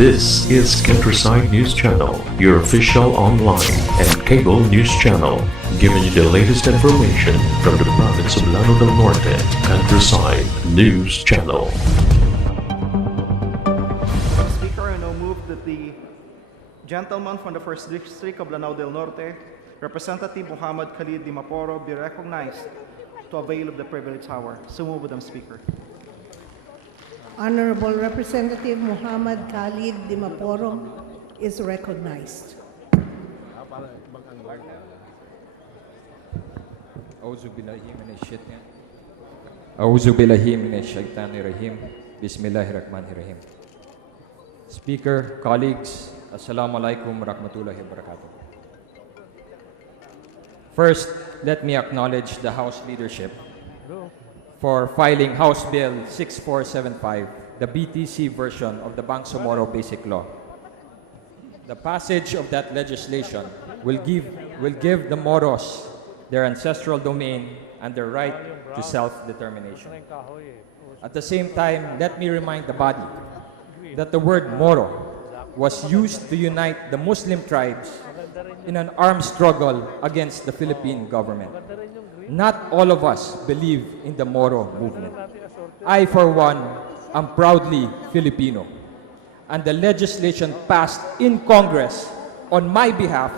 This is Countryside News Channel, your official online and cable news channel, giving you the latest information from the province of Lanao del Norte. Countryside News Channel. Speaker, I now move that the gentleman from the 1st District of Lanao del Norte, Representative Mohamad Khalid Dimaporo, be recognized to avail of the privileged hour. So move, Madam Speaker. Honorable Representative Mohamad Khalid Dimaporo is recognized. A'udhu billahi minash shaitanir rajim. Bismillahir rahmanir rahim. Speaker, colleagues, Assalamu alaikum rahmatullahi wabarakatuh. First, let me acknowledge the House leadership for filing House Bill 6475, the BTC version of the Bangsamoro Basic Law. The passage of that legislation will give the Moros their ancestral domain and their right to self-determination. At the same time, let me remind the body that the word Moro was used to unite the Muslim tribes in an armed struggle against the Philippine government. Not all of us believe in the Moro movement. I, for one, am proudly Filipino. And the legislation passed in Congress on my behalf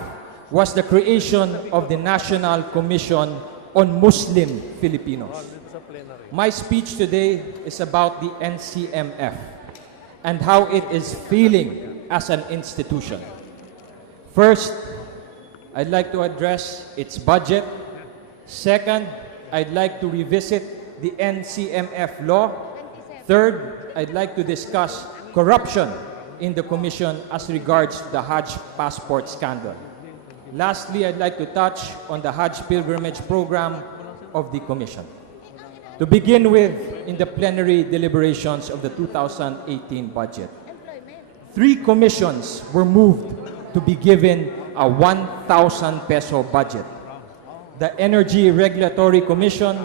was the creation of the National Commission on Muslim Filipinos. My speech today is about the NCMF and how it is failing as an institution. First, I'd like to address its budget. Second, I'd like to revisit the NCMF law. Third, I'd like to discuss corruption in the Commission as regards the Hajj passport scandal. Lastly, I'd like to touch on the Hajj pilgrimage program of the Commission. To begin with, in the plenary deliberations of the 2018 budget, 3 commissions were moved to be given a 1,000 peso budget: the Energy Regulatory Commission,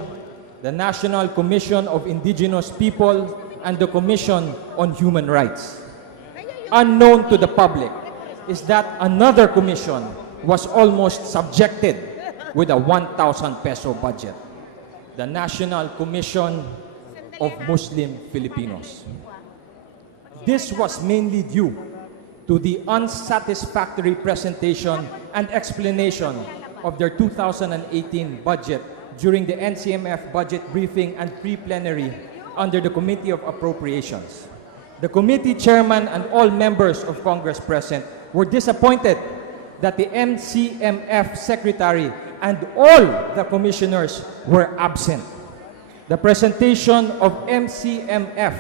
the National Commission of Indigenous People, and the Commission on Human Rights. Unknown to the public is that another commission was almost subjected with a 1,000 peso budget: the National Commission of Muslim Filipinos. This was mainly due to the unsatisfactory presentation and explanation of their 2018 budget during the NCMF budget briefing and pre-plenary under the Committee of Appropriations. The committee chairman and all members of Congress present were disappointed that the NCMF secretary and all the commissioners were absent. The presentation of NCMF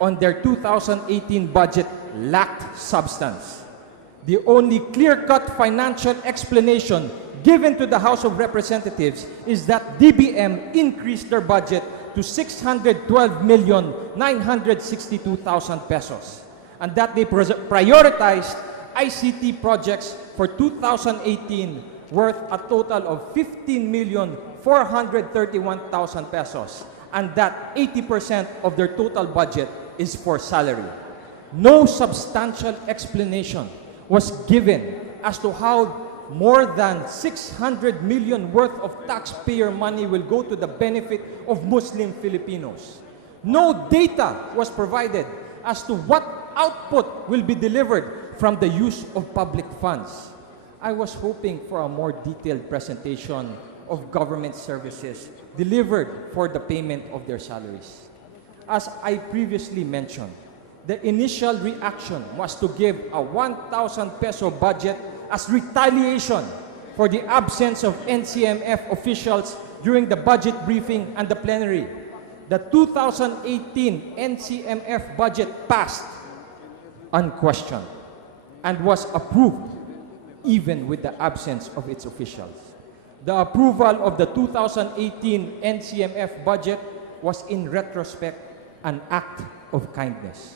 on their 2018 budget lacked substance. The only clear-cut financial explanation given to the House of Representatives is that DBM increased their budget to 612,962,000 pesos and that they prioritized ICT projects for 2018 worth a total of 15,431,000 pesos and that 80% of their total budget is for salary. No substantial explanation was given as to how more than 600 million worth of taxpayer money will go to the benefit of Muslim Filipinos. No data was provided as to what output will be delivered from the use of public funds. I was hoping for a more detailed presentation of government services delivered for the payment of their salaries. As I previously mentioned, the initial reaction was to give a 1,000 peso budget as retaliation for the absence of NCMF officials during the budget briefing and the plenary. The 2018 NCMF budget passed unquestioned and was approved even with the absence of its officials. The approval of the 2018 NCMF budget was in retrospect an act of kindness.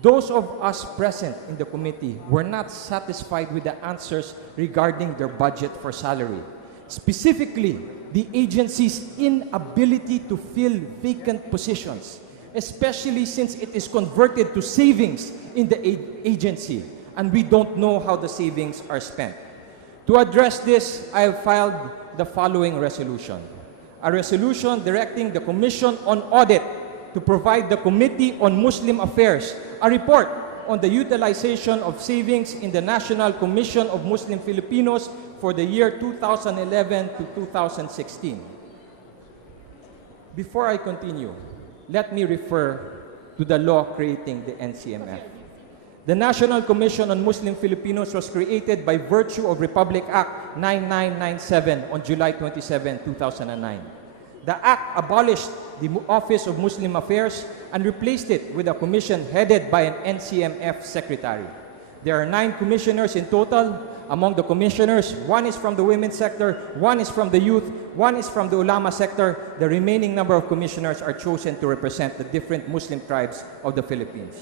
Those of us present in the committee were not satisfied with the answers regarding their budget for salary. Specifically, the agency's inability to fill vacant positions especially since it is converted to savings in the agency, and we don't know how the savings are spent. To address this, I have filed the following resolution. A resolution directing the Commission on Audit to provide the Committee on Muslim Affairs a report on the utilization of savings in the National Commission of Muslim Filipinos for the year 2011 to 2016. Before I continue, let me refer to the law creating the NCMF. The National Commission on Muslim Filipinos was created by virtue of Republic Act 9997 on July 27, 2009. The Act abolished the Office of Muslim Affairs and replaced it with a commission headed by an NCMF secretary. There are 9 commissioners in total. Among the commissioners, 1 is from the women's sector, 1 is from the youth, 1 is from the ulama sector. The remaining number of commissioners are chosen to represent the different Muslim tribes of the Philippines,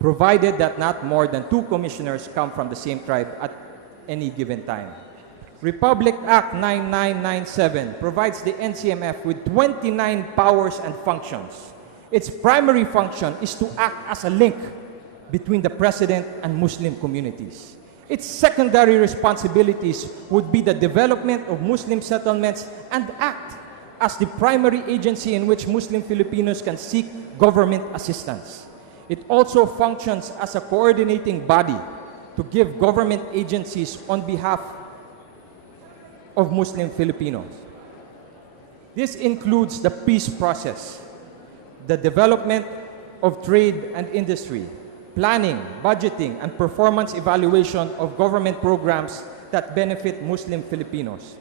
provided that not more than 2 commissioners come from the same tribe at any given time. Republic Act 9997 provides the NCMF with 29 powers and functions. Its primary function is to act as a link between the President and Muslim communities. Its secondary responsibilities would be the development of Muslim settlements and act as the primary agency in which Muslim Filipinos can seek government assistance. It also functions as a coordinating body to give government agencies on behalf of Muslim Filipinos. This includes the peace process, the development of trade and industry, planning, budgeting, and performance evaluation of government programs that benefit Muslim Filipinos.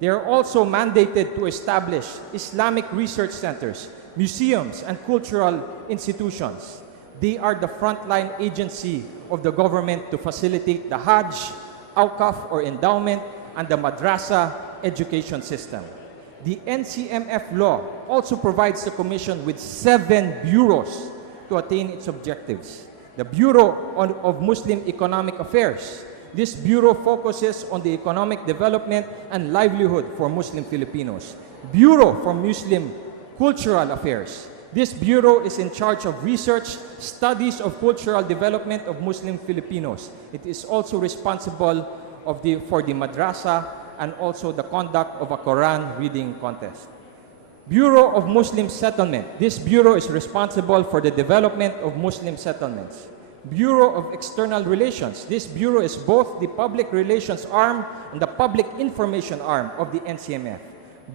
They are also mandated to establish Islamic research centers, museums, and cultural institutions. They are the frontline agency of the government to facilitate the Hajj, Awqaf or endowment, and the Madrasa education system. The NCMF law also provides the Commission with 7 bureaus to attain its objectives. The Bureau of Muslim Economic Affairs. This bureau focuses on the economic development and livelihood for Muslim Filipinos. Bureau for Muslim Cultural Affairs. This bureau is in charge of research, studies of cultural development of Muslim Filipinos. It is also responsible for the madrasa and also the conduct of a Quran reading contest. Bureau of Muslim Settlement. This bureau is responsible for the development of Muslim settlements. Bureau of External Relations. This bureau is both the public relations arm and the public information arm of the NCMF.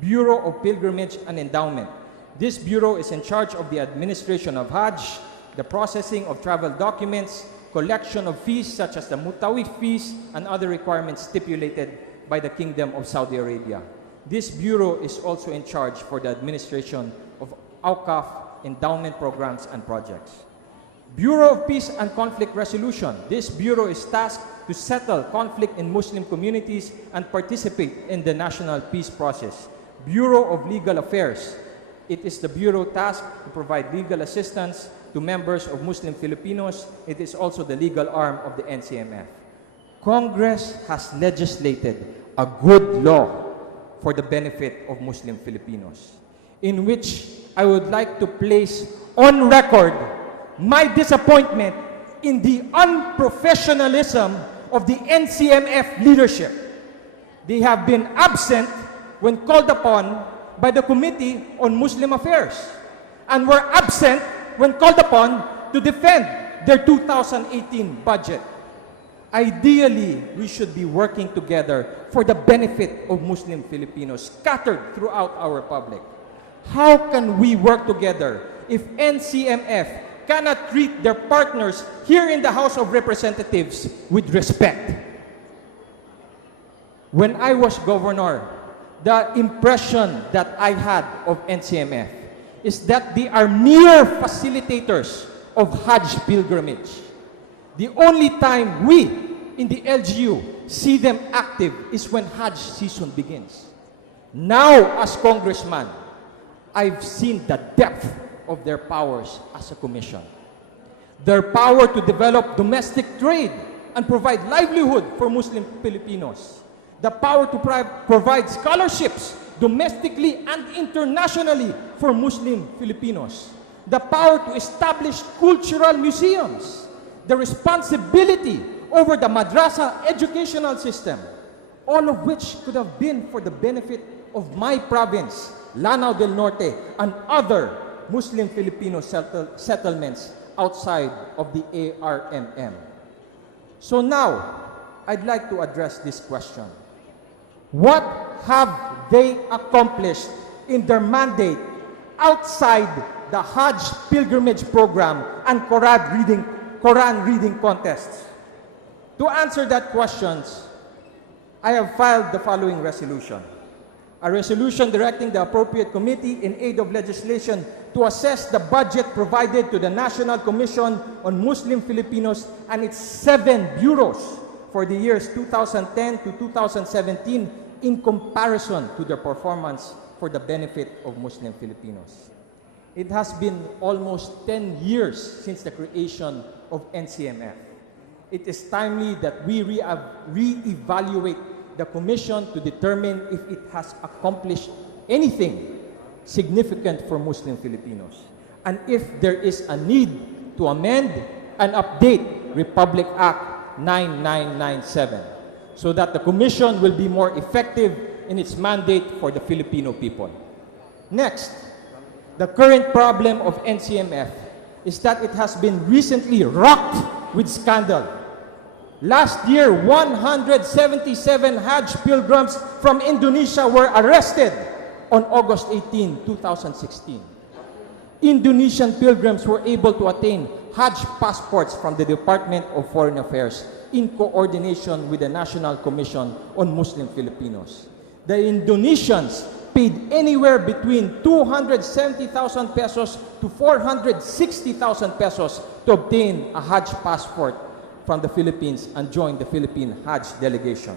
Bureau of Pilgrimage and Endowment. This bureau is in charge of the administration of Hajj, the processing of travel documents, collection of fees such as the Mutawif fees and other requirements stipulated by the Kingdom of Saudi Arabia. This bureau is also in charge for the administration of Awqaf, endowment programs and projects. Bureau of Peace and Conflict Resolution. This bureau is tasked to settle conflict in Muslim communities and participate in the national peace process. Bureau of Legal Affairs. It is the bureau tasked to provide legal assistance to members of Muslim Filipinos. It is also the legal arm of the NCMF. Congress has legislated a good law for the benefit of Muslim Filipinos, in which I would like to place on record my disappointment in the unprofessionalism of the NCMF leadership. They have been absent when called upon by the Committee on Muslim Affairs and were absent when called upon to defend their 2018 budget. Ideally, we should be working together for the benefit of Muslim Filipinos scattered throughout our republic. How can we work together if NCMF cannot treat their partners here in the House of Representatives with respect? When I was governor, the impression that I had of NCMF is that they are mere facilitators of Hajj pilgrimage. The only time we in the LGU see them active is when Hajj season begins. Now, as Congressman, I've seen the depth of their powers as a commission. Their power to develop domestic trade and provide livelihood for Muslim Filipinos. The power to provide scholarships domestically and internationally for Muslim Filipinos. the power to establish cultural museums, the responsibility over the madrasa educational system, all of which could have been for the benefit of my province, Lanao del Norte, and other Muslim Filipino settlements outside of the ARMM. So now, I'd like to address this question. What have they accomplished in their mandate outside the Hajj pilgrimage program and Quran reading contests? To answer that question, I have filed the following resolution. A resolution directing the appropriate committee in aid of legislation to assess the budget provided to the National Commission on Muslim Filipinos and its 7 bureaus for the years 2010 to 2017 in comparison to their performance for the benefit of Muslim Filipinos. It has been almost 10 years since the creation of NCMF. It is timely that we re-evaluate the Commission to determine if it has accomplished anything significant for Muslim Filipinos, and if there is a need to amend and update Republic Act 9997 so that the Commission will be more effective in its mandate for the Filipino people. Next, the current problem of NCMF is that it has been recently rocked with scandal. Last year, 177 Hajj pilgrims from Indonesia were arrested on August 18, 2016. Indonesian pilgrims were able to attain Hajj passports from the Department of Foreign Affairs in coordination with the National Commission on Muslim Filipinos. The Indonesians paid anywhere between 270,000 pesos to 460,000 pesos to obtain a Hajj passport from the Philippines and join the Philippine Hajj delegation.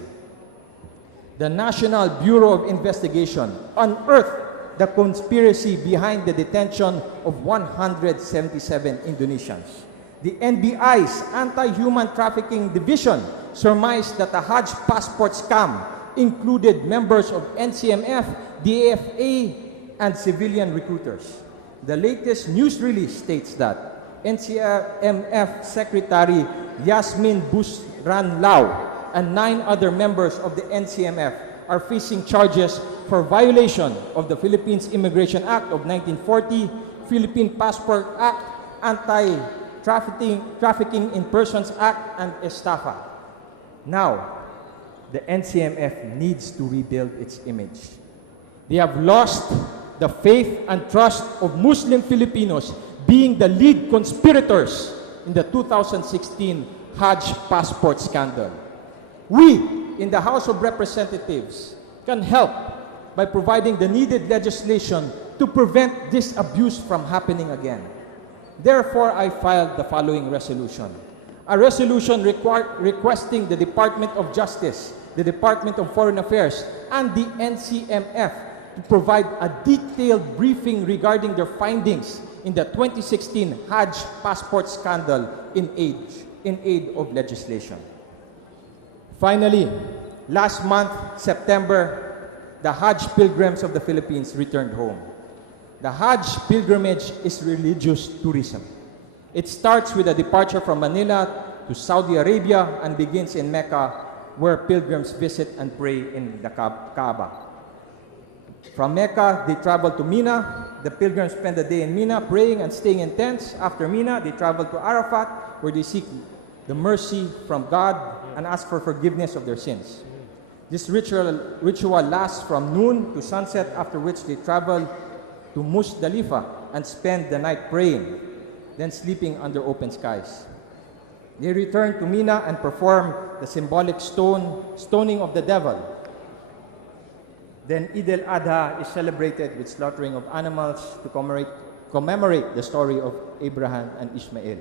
The National Bureau of Investigation unearthed the conspiracy behind the detention of 177 Indonesians. The NBI's Anti-Human Trafficking Division surmised that the Hajj passport scam included members of NCMF, DAFA, and civilian recruiters. The latest news release states that NCMF Secretary Yasmin Busran Lau and 9 other members of the NCMF are facing charges for violation of the Philippines Immigration Act of 1940, Philippine Passport Act, Anti-Trafficking in Persons Act, and Estafa. Now, the NCMF needs to rebuild its image. They have lost the faith and trust of Muslim Filipinos, being the lead conspirators in the 2016 Hajj passport scandal. We, in the House of Representatives, can help by providing the needed legislation to prevent this abuse from happening again. Therefore, I filed the following resolution. A resolution requesting the Department of Justice, the Department of Foreign Affairs, and the NCMF to provide a detailed briefing regarding their findings in the 2016 Hajj passport scandal in aid of legislation. Finally, last month, September, the Hajj pilgrims of the Philippines returned home. The Hajj pilgrimage is religious tourism. It starts with a departure from Manila to Saudi Arabia and begins in Mecca, where pilgrims visit and pray in the Kaaba. From Mecca, they travel to Mina. The pilgrims spend a day in Mina praying and staying in tents. After Mina, they travel to Arafat, where they seek the mercy from God and ask for forgiveness of their sins. This ritual lasts from noon to sunset, after which they travel to Musdalifah and spend the night praying, then sleeping under open skies. They return to Mina and perform the symbolic stoning of the devil. Then Eid al-Adha is celebrated with slaughtering of animals to commemorate the story of Abraham and Ishmael.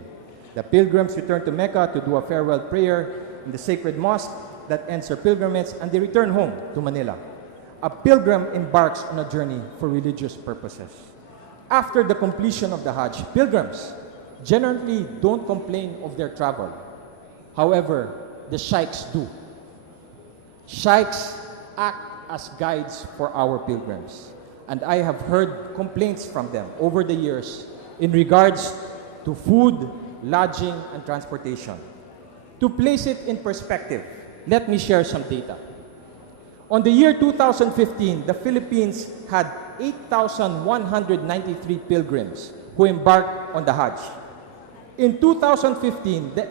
The pilgrims return to Mecca to do a farewell prayer in the sacred mosque that ends their pilgrimage, and they return home to Manila. A pilgrim embarks on a journey for religious purposes. After the completion of the Hajj, pilgrims generally don't complain of their travel. However, the sheikhs do. Sheikhs act as guides for our pilgrims, and I have heard complaints from them over the years in regards to food, lodging, and transportation. To place it in perspective, let me share some data. On the year 2015, the Philippines had 8,193 pilgrims who embarked on the Hajj. In 2015, the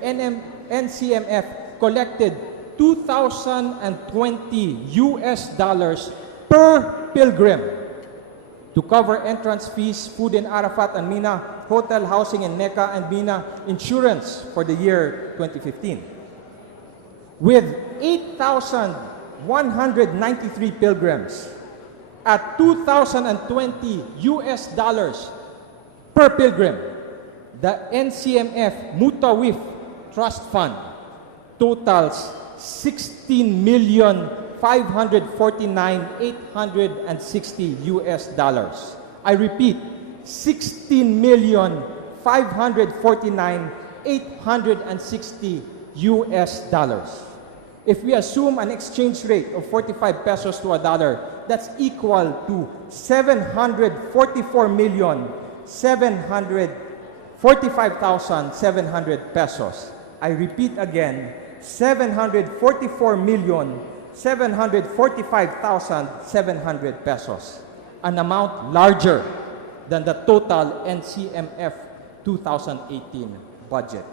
NCMF collected $2,020 per pilgrim to cover entrance fees, food in Arafat and Mina, hotel, housing in Mecca and Mina, insurance for the year 2015. With 8,193 pilgrims at $2,020 per pilgrim, the NCMF Mutawif Trust Fund totals $16,549,860. I repeat, $16,549,860. If we assume an exchange rate of 45 pesos to a dollar, that's equal to 744,745,700 pesos. I repeat again, 744,745,700 pesos, an amount larger than the total NCMF 2018 budget.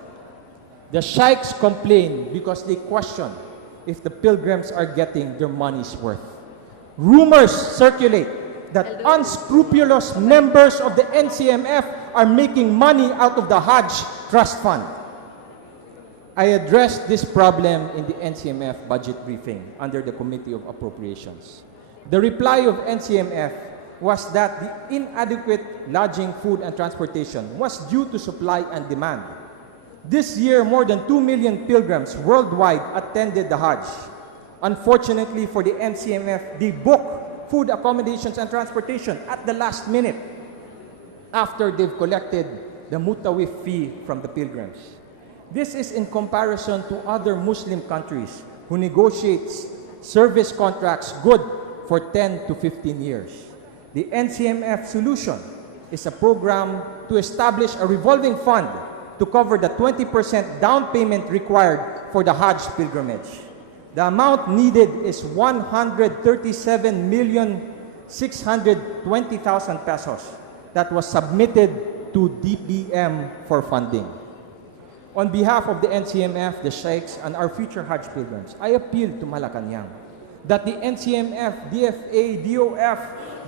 The sheikhs complain because they question if the pilgrims are getting their money's worth. Rumors circulate that unscrupulous members of the NCMF are making money out of the Hajj Trust Fund. I addressed this problem in the NCMF budget briefing under the Committee of Appropriations. The reply of NCMF was that the inadequate lodging, food, and transportation was due to supply and demand. This year, more than 2 million pilgrims worldwide attended the Hajj. Unfortunately for the NCMF, they booked food, accommodations, and transportation at the last minute after they've collected the mutawif fee from the pilgrims. This is in comparison to other Muslim countries who negotiate service contracts good for 10 to 15 years. The NCMF solution is a program to establish a revolving fund to cover the 20% down payment required for the Hajj pilgrimage. The amount needed is 137,620,000 pesos that was submitted to DBM for funding. On behalf of the NCMF, the Sheikhs, and our future Hajj pilgrims, I appeal to Malacanang that the NCMF, DFA, DOF,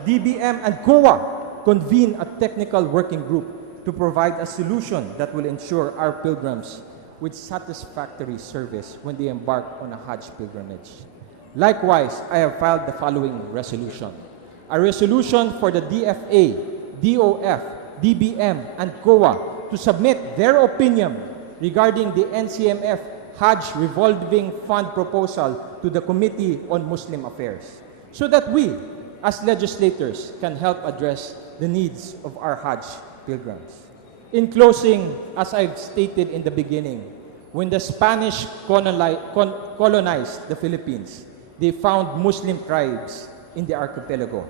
DBM, and COA convene a technical working group to provide a solution that will ensure our pilgrims with satisfactory service when they embark on a Hajj pilgrimage. Likewise, I have filed the following resolution. A resolution for the DFA, DOF, DBM, and COA to submit their opinion regarding the NCMF Hajj Revolving Fund proposal to the Committee on Muslim Affairs, so that we, as legislators, can help address the needs of our Hajj pilgrims. In closing, as I've stated in the beginning, when the Spanish colonized the Philippines, they found Muslim tribes in the archipelago.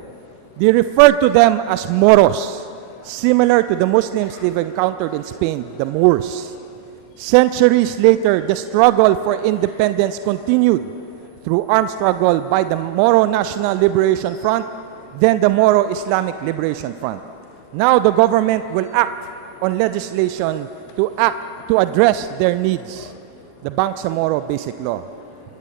They referred to them as Moros, similar to the Muslims they've encountered in Spain, the Moors. Centuries later, the struggle for independence continued through armed struggle by the Moro National Liberation Front, then the Moro Islamic Liberation Front. Now the government will act on legislation to address their needs, the Bangsamoro Basic Law.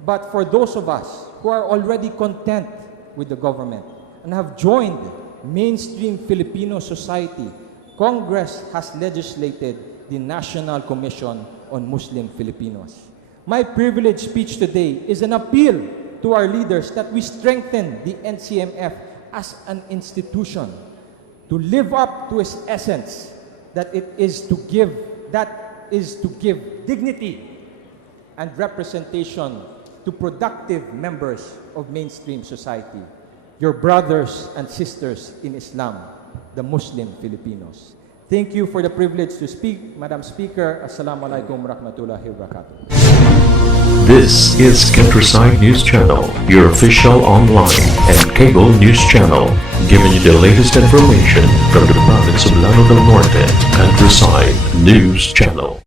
But for those of us who are already content with the government and have joined mainstream Filipino society, Congress has legislated the National Commission on Muslim Filipinos. My privileged speech today is an appeal to our leaders that we strengthen the NCMF as an institution to live up to its essence, that is to give dignity and representation to productive members of mainstream society, your brothers and sisters in Islam, the Muslim Filipinos. Thank you for the privilege to speak, Madam Speaker. Assalamu alaikum warahmatullahi wabarakatuh. This is Countryside News Channel, your official online and cable news channel, giving you the latest information from the province of Lanao del Norte. Countryside News Channel.